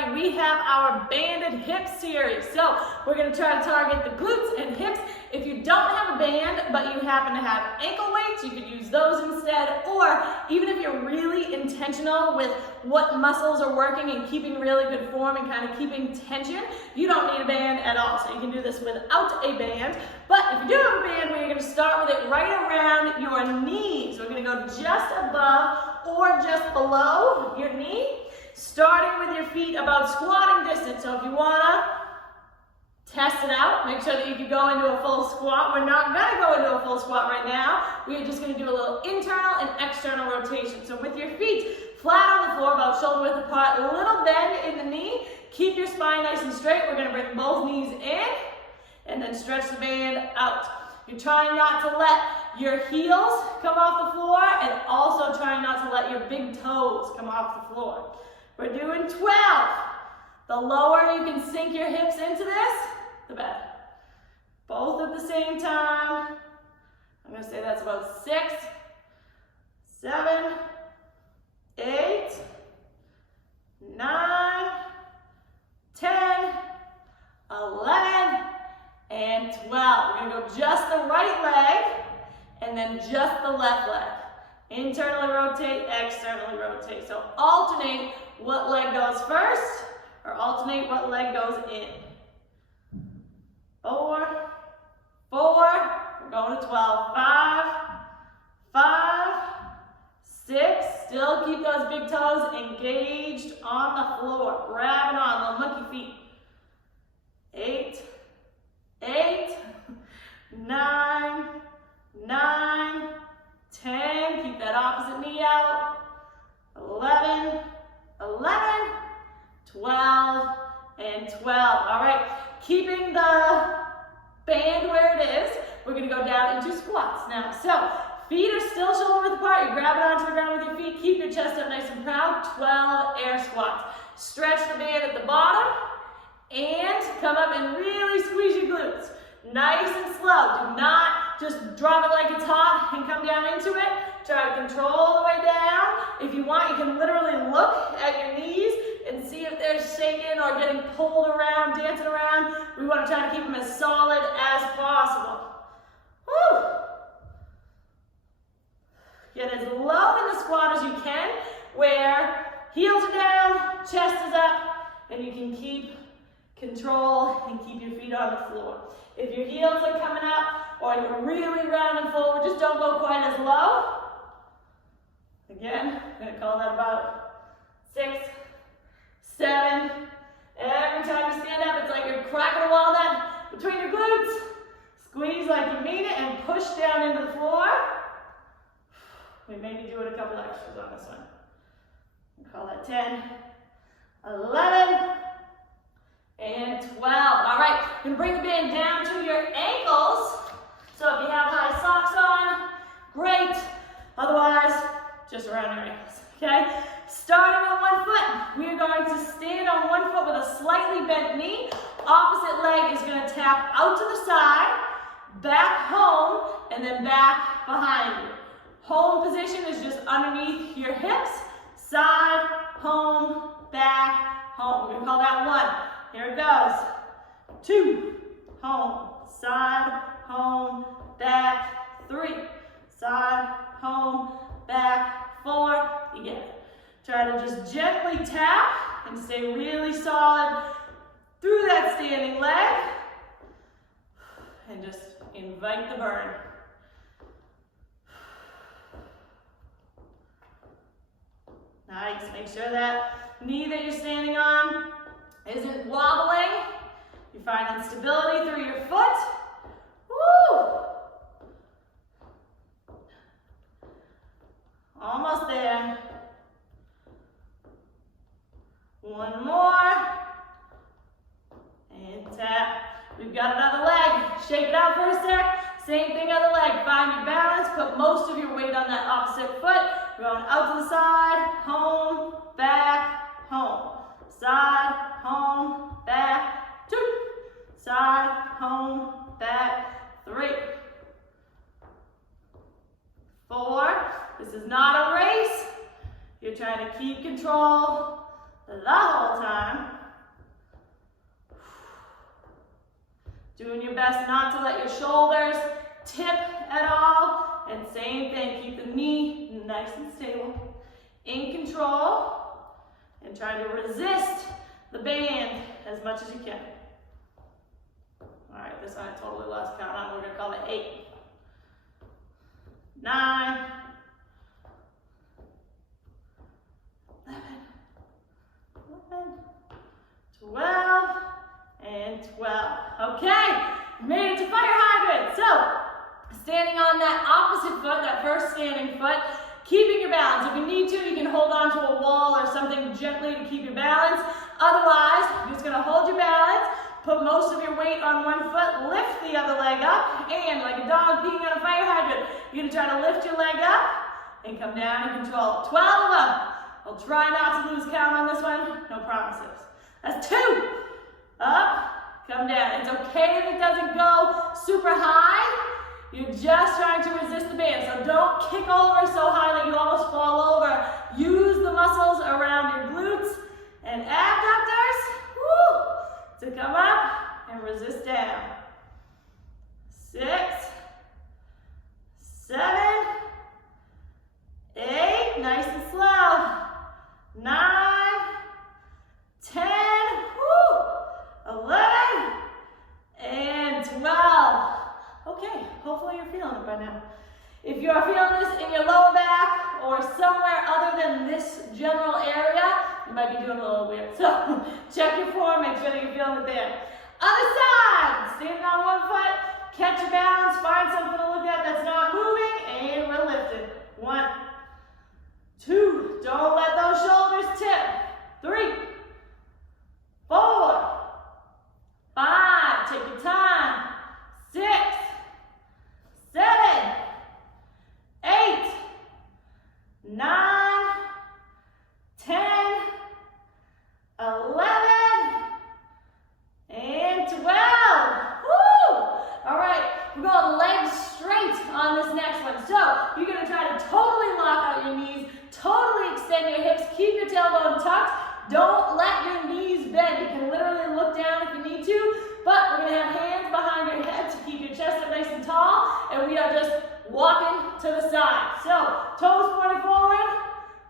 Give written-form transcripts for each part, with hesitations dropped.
everybody. We have our banded hip series. So we're going to try to target the glutes and hips. If you don't have a band, but you happen to have ankle weights, you could use those instead. Or even if you're really intentional with what muscles are working and keeping really good form and kind of keeping tension, you don't need a band at all. So you can do this without a band. But if you do have a band, we're going to start with it right around your knees. We're going to go just above or just below your knee, starting with your feet about squatting distance. So if you want to test it out, make sure that you can go into a full squat. We're not going to go into a full squat right now. We're just going to do a little internal and external rotation. So with your feet flat on the floor, about shoulder width apart, a little bend in the knee. Keep your spine nice and straight. We're going to bring both knees in and then stretch the band out. You're trying not to let your heels come off the floor and also trying not to let your big toes come off the floor. We're doing 12. The lower you can sink your hips into this, the better. Both at the same time. I'm going to say that's about 6, 7, 8, 9, 10, 11, and 12. We're going to go just the right leg and then just the left leg. Internally rotate, externally rotate. So alternate what leg goes first or alternate what leg goes in. 4, 4, we're going to 12. 5, 5, 6, still keep those big toes engaged on the floor. Grabbing on, little monkey feet. 8, 8, 9, 9, 10, keep that opposite knee out. 11, 11, 12, and 12. All right, keeping the band where it is, we're gonna go down into squats now. So, feet are still shoulder width apart. You grab it onto the ground with your feet. Keep your chest up nice and proud. 12 air squats. Stretch the band at the bottom and come up and really squeeze your glutes. Nice and slow. Do not just drop it like it's hot and come down into it. Try to control the way down. If you want, you can literally look at your knees and see if they're shaking or getting pulled around, dancing around. We want to try to keep them as solid as possible. Woo! Get as low in the squat as you can, where heels are down, chest is up, and you can keep control and keep your feet on the floor. If your heels are coming up or you're really rounding forward, just don't go quite as low. Again, I'm going to call that about 6, 7. Every time you stand up, it's like you're cracking a walnut between your glutes. Squeeze like you mean it and push down into the floor. We maybe do it a couple extras on this one. We'll call that 10, 11, and 12. All right, you're gonna bring the band down to your ankles. So if you have high socks on, great. Otherwise, just around your ankles, okay? Starting on one foot, we are going to stand on one foot with a slightly bent knee. Opposite leg is gonna tap out to the side, back home, and then back behind you. Home position is just underneath your hips. Side, home, back, home. We're gonna call that 1. Here it goes. 2, home, side, home, back, 3, side, home, back, 4. You get it. Try to just gently tap and stay really solid through that standing leg. And just invite the burn. Nice. Make sure that knee that you're standing on isn't wobbling. You're finding stability through your foot. Woo! Almost there. 1 more. And tap. We've got another leg. Shake it out for a sec. Same thing, other leg. Find your balance. Put most of your weight on that opposite foot. Going out to the side. Home. Back. Home. Side. Home. Back. 2. Side. Home. Back. 3. 4. This is not a race. You're trying to keep control the whole time. Doing your best not to let your shoulders tip at all. And same thing, keep the knee nice and stable, in control, and trying to resist the band as much as you can. All right, this one I totally lost count on. We're gonna call it 8, 9, 11, 12, and 12. Okay, made it to fire hydrant. So, standing on that opposite foot, that first standing foot, keeping your balance. If you need to, you can hold on to a wall or something gently to keep your balance. Otherwise, you're just gonna hold your balance, put most of your weight on one foot, lift the other leg up, and like a dog peeing on a fire hydrant, you're gonna try to lift your leg up and come down and control. 12 of them. I'll try not to lose count on this one, no promises. That's 2. Up, come down. It's okay if it doesn't go super high. You're just trying to resist the band. So don't kick over so high that you almost fall over. Use the muscles around your glutes and abductors to come up and resist down. 6, 7, 8, nice and slow. 9, 10, 11, and 12. Okay, hopefully you're feeling it by now. If you are feeling this in your lower back or somewhere other than this general area, you might be doing a little weird. So check your form, make sure that you're feeling it there. Other side, standing on one foot, catch your balance, find something to look at that's not moving, and we're lifted. 1, 2, don't let those shoulders tip. 3, 4, 5, take your time. 6, 7, 8, 9, 10, 11, and 12. Woo! All right, we're going legs straight on this next one. So you're going to try to totally lock out your knees, totally extend your hips, keep your tailbone tucked. Don't let your knees bend. You can literally look down if you need to, but we're going to have hands behind your head to keep your chest up nice and tall, and we are just walking to the side. So, toes pointing forward,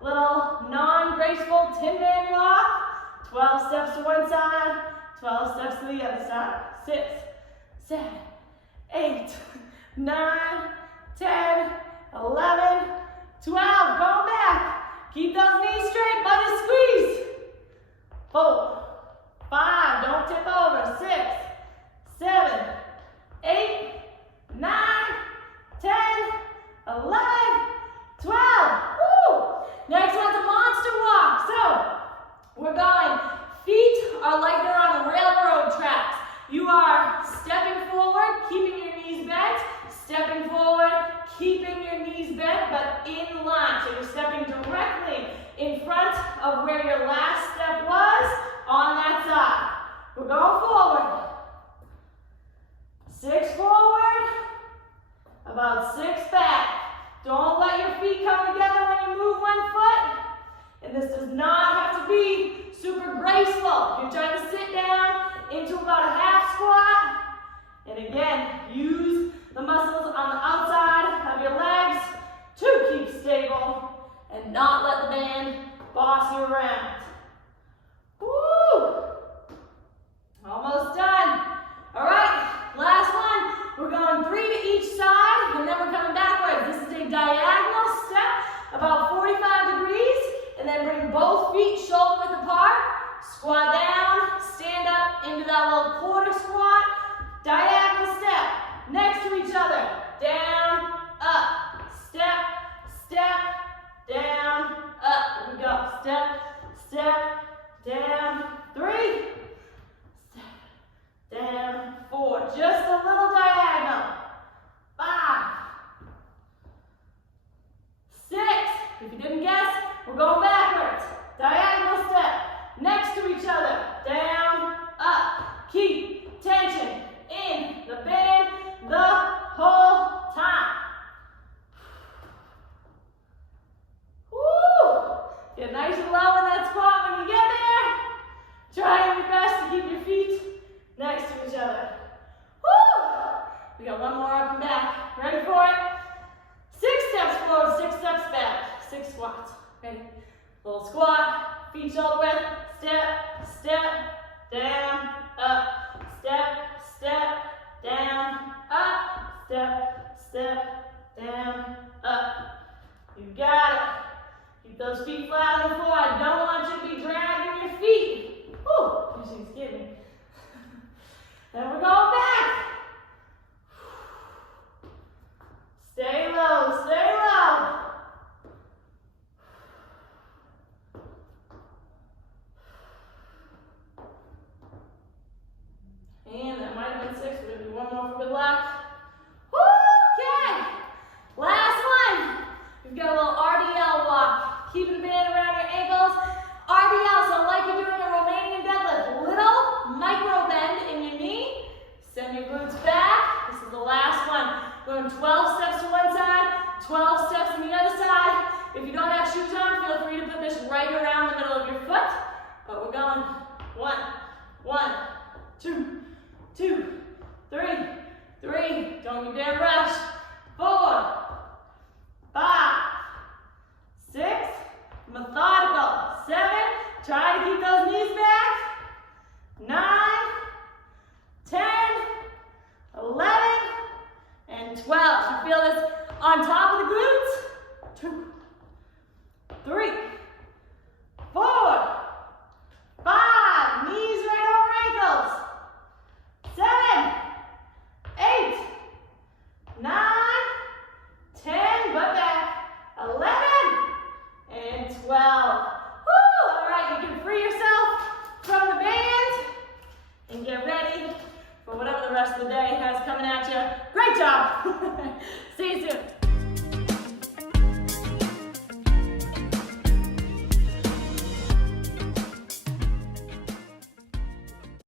little non-graceful tin man walk, 12 steps to one side, 12 steps to the other side. 6, 7, 8, 9, 10, 11, 12, going back. Keep those knees straight, butt is squeezed. 4, 5, don't tip over. 6, 7, 8, 9, 10, 11, 12. Woo! Next one's a monster walk. So we're going, feet are like they're on railroad tracks. You are stepping forward, keeping your knees bent, stepping forward, keeping your knees bent, but in line. So you're stepping directly in front of where your last step was on that side. We're going forward. 6 forward, about 6 back. Don't let your feet come together when you move one foot. And this does not have to be super graceful. You're trying to sit down into about a half squat. And again, use the muscles on the outside of your legs to keep stable and not let the band boss you around. Woo! Almost done. All right, last one. We're going 3 to each side, and then we're coming backwards. This is a diagonal step, about 45 degrees, and then bring both feet shoulder width apart. Squat down, stand up into that little quarter squat. Diagonal step, next to each other. Down, up, step, step, down, up. Here we go. Step, step, down, 3, step, down, 4. Just a little diagonal. 5, 6. If you didn't guess, we're going backwards. Diagonal step, next to each other. Down, up. Keep tension in the band the whole time. Woo! Get nice and low in that squat when you get there. Ready? Little squat, feet shoulder width, step, step, down, up, step, down, up, step, down, up. You got it. Keep those feet flat on the floor. I don't want you to be dragging your feet. Whew, she's kidding. And we're going back. Stay low, stay low. And that might have been 6. We're going to do one more for good luck. Okay. Last one. We've got a little RDL walk. Keeping a band around your ankles. RDL, so like you're doing a Romanian deadlift. Little micro bend in your knee. Send your glutes back. This is the last one. Going 12 steps to one side, 12 steps to the other side. If you don't have shoes on, feel free to put this right around the middle of your foot. But we're going 1, 2, 3. Don't you dare rush. 4, 5, 6. Methodical. 7. Try to keep those knees back. 9, 10, 11, and 12. You feel this on top of the glutes. 2, 3, 4, 5. Knees right over ankles. 7, 8, 9, 10. Butt back. 11 and 12. Woo! All right, you can free yourself from the band and get ready for whatever the rest of the day has coming at you. Great job. See you soon.